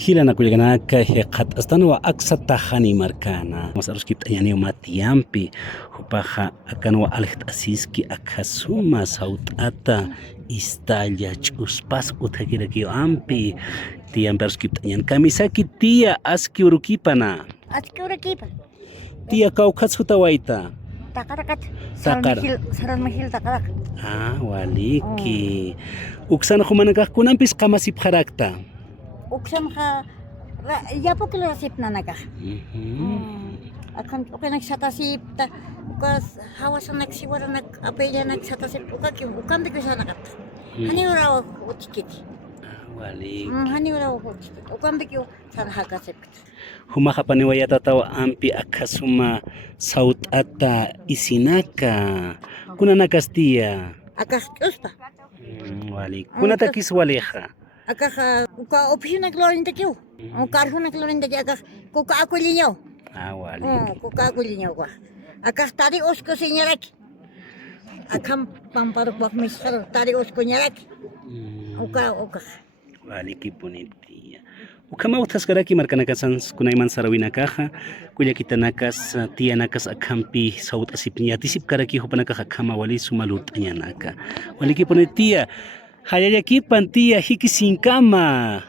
Hilana kullganaka qat'astanuwa aksatahani markana masaros kipt'añani matiyampi hupaqa akanuwa alejt'asiski akasuma saut'ata istalla ch'uspas uthakirakiw ampi tiyamperos kipt'añani kamisaki tiya aski urukipana Achkiwrakipa. tiya kawqashuta wayta Takarakat. Takara. Saran mahil takarak. waliki uksana humanakaqkunampis qamasipharakta Uksamqa yapo kilo rasip nanaka. Akan ukanak satasip ta ukas hawasanak siwaranak apelanak satasip ukaki ukamde kusanakat. Hani uraw utskit. waliki Hani uraw utskit. Ukamde kyo sana hakasip. humaqa paniwayata tawa ampi akasuma saut'ata isinaka kunanakas tiya Akas uspa. walik kunatakis waleja Akak uka opisina klorinta kyo. Uka arjuna klorinta kyo akak kuka akulinyo. walik Kuka akulinyo kwa. Akak tari usko sinyarak. Akam pamparuk bak miskar tari usko nyarak. Uka. waliki punitiya ukamautas karaki markanakasans kunayman sarawinakaqa kullakitanakas tiyanakas akampi saut asipña tisip karaki hupanakaqa kama wali sumalut'añanaka waliki punitiya hayallakipan tiya hiki sinkama